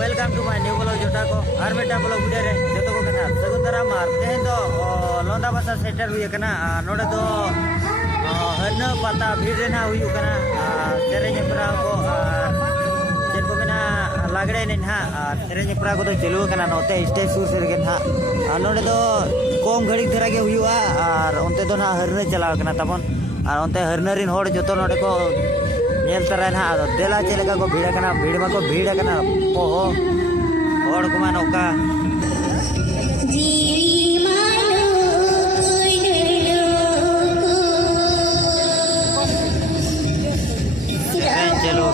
welcome to my new blog जोटा को और मेटा ब्लॉग वीडियो रे जतो को कना सगुंदरा मार तेन दो लोंदा बसा सेटर हुई कना नोडे दो हरना पता भीड़ रे ना हुई कना सेरेंज प्रा को चेन को कना लागड़े ने ना सेरेंज प्रा को तो चलू कना नोते स्टेज सुर से के ना नोडे दो कम घड़ी धरा के हुईवा और ओनते दो ना हरना चलाव कना तबन और ओनते हरना रिन होड़ जतो नोडे को नेल तरह ना देला चलेगा को भीड़ कना भीड़ में को भीड़ कना पोहो और को मानो का चलो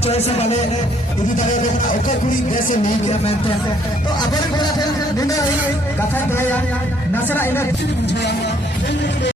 चॉइस वाले इदी तरह के ओकर कुड़ी वैसे नहीं किया पहनते हैं तो अबर बोला फिर मुंडा कथा दया नसरा इना बुझाया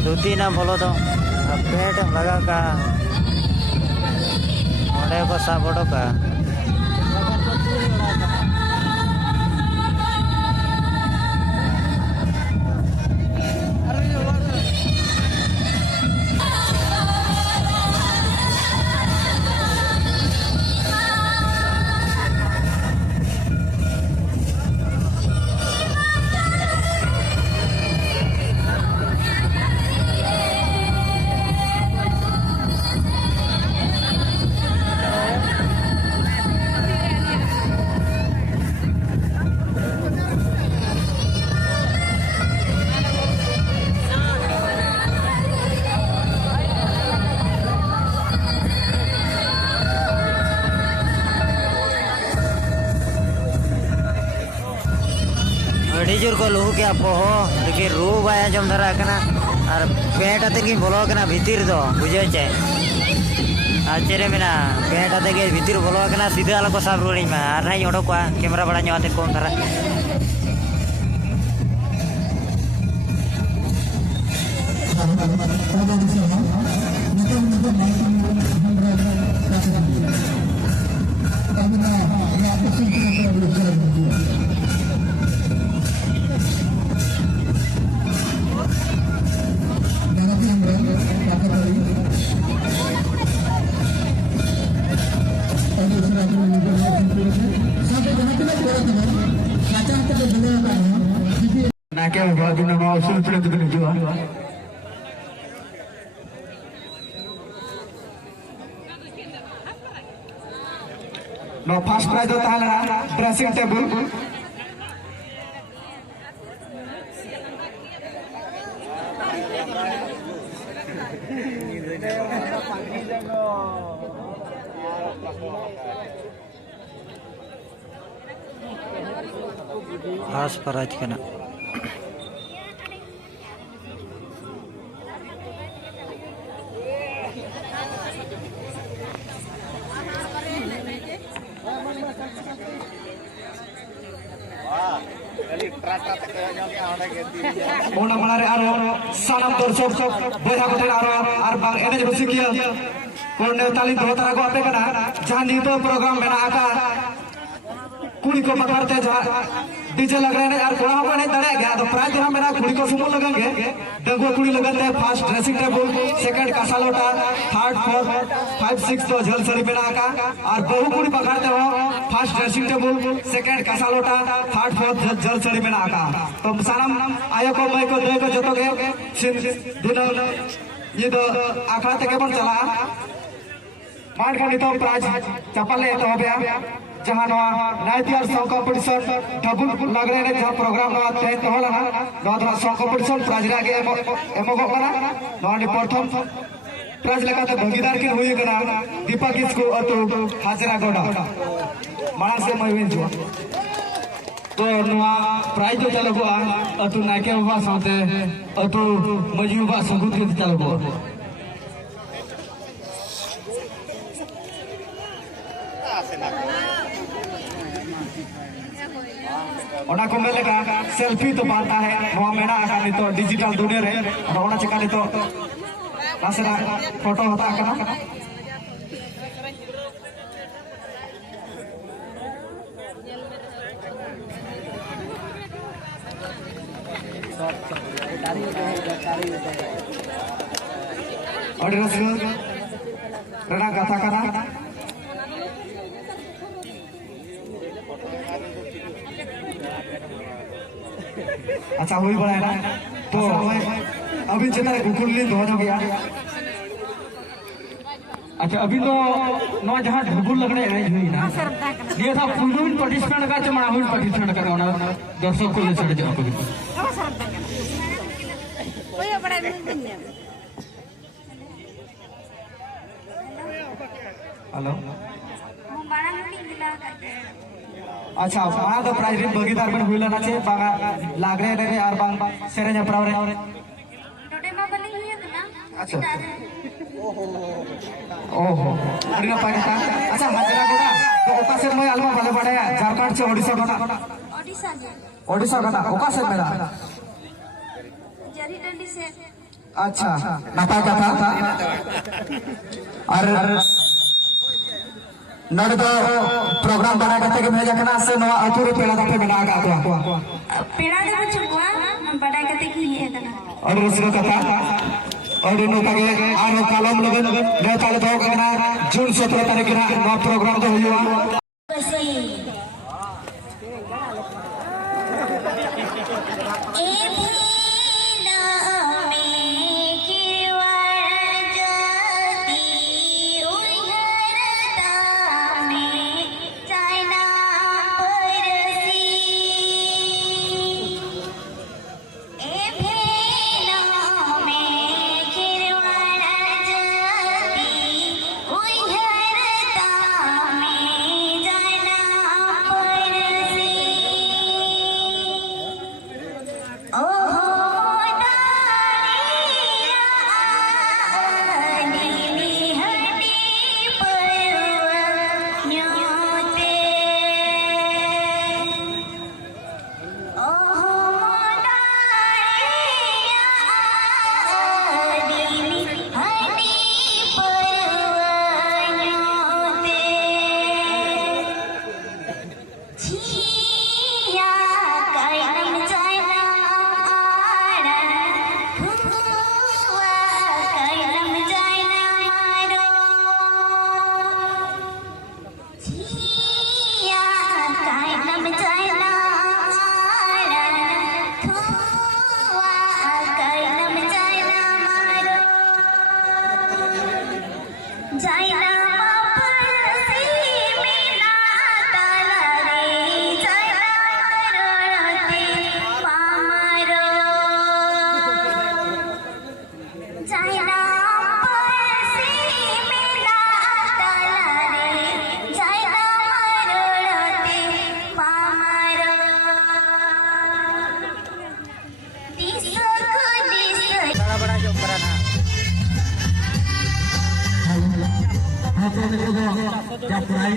धोती ना बोलो तो पेट लगा का को साबड़ो का जोर को लुहु के पोहो देखिए रू बाया जम धरा कना और पेट आते की बोलो कना भीतर दो बुझे चे आचेरे मेना पेट आते के भीतर बोलो कना सीधा आलो को साब रुड़ी में और नहीं ओडो को कैमरा बड़ा न्यो आते कौन धरा दिन नवा उसूल पे तो हिजुआ नो फर्स्ट प्राइज होता है ड्रेसिंग टेबल खास प्राइज के ना Ona manare aro sanam dorshok boya koten aro ar bang ene rusikia korne tali do tara ko ape kana jahan nito program mena aka कुड़ी को पकड़ते डीजे लग रहे हैं यार कोड़ा होगा नहीं दड़े गया तो प्राइज हम मेरा कुड़ी को सुमो लगेंगे डंगो कुड़ी लगते हैं फर्स्ट ड्रेसिंग टेबल सेकंड कासा लोटा थर्ड फोर्थ 5 6 तो झल सरी बिना का और बहु कुड़ी पकड़ते हो फर्स्ट ड्रेसिंग टेबल सेकंड कासा लोटा थर्ड फोर्थ झल सरी बिना का तो सारा आयो को मैं को दे को जतो के दिन ये तो आखड़ा तक बन चला मार का नितो प्राइज चपले तो हो जहाँ नाइटियर सॉन्ग कॉम्पिटिशन डबल लग रहे हैं जहाँ प्रोग्राम नवा तय तो होला ना नवा सॉन्ग कॉम्पिटिशन प्राइज लागे एमो को करा नवा प्रथम प्राइज लगा तो भागीदार के हुई करा दीपक इसको अतु हाजरा गोड़ा मार से मैं विन जो तो नवा प्राइज तो चलो को अतु नाके बाबा साथे अतु मजूबा संगुत के चलो को ओना को मेले का सेल्फी तो बांटा है नवा मेना का नहीं तो डिजिटल दुनिया रे ओना चिका नहीं तो आसरा फोटो होता कना और रसिया रना कथा कना अच्छा हुई बड़ा है ना तो अभी जितना गुकुली धो हो गया अच्छा अभी तो नौ जहाँ ढबुल लगने हुई ना ये था फुल पार्टिसिपेंट का चमड़ा हुई पार्टिसिपेंट का होना दर्शक को ले चढ़ जाओ को हेलो अच्छा वहाँ तो प्राइज भागीदार में हुई लेना चाहिए बागा लाग रहे रे और बांग सेरे जपराव रे अच्छा ओहो अरे पाकिस्तान अच्छा हाजरा गोड़ा तो ओका से मैं अलमा वाले बड़े झारखंड से ओडिशा गोड़ा ओडिशा गोड़ा ओका से मेरा जरीडंडी से अच्छा नापा का था और नड़दो प्रोग्राम बना करते के भेजा करना से नवा अधूरे पेड़ा पे बना का तो पेड़ा दे कुछ हुआ हम बड़ा करते की है तना और उसको कथा और नो के आरो कलम लगन ने ताले तो करना जून 17 तारीख ना नवा प्रोग्राम तो हुआ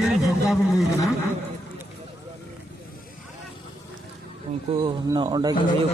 लाइन भक्ता बुई कना उनको न ओंडा के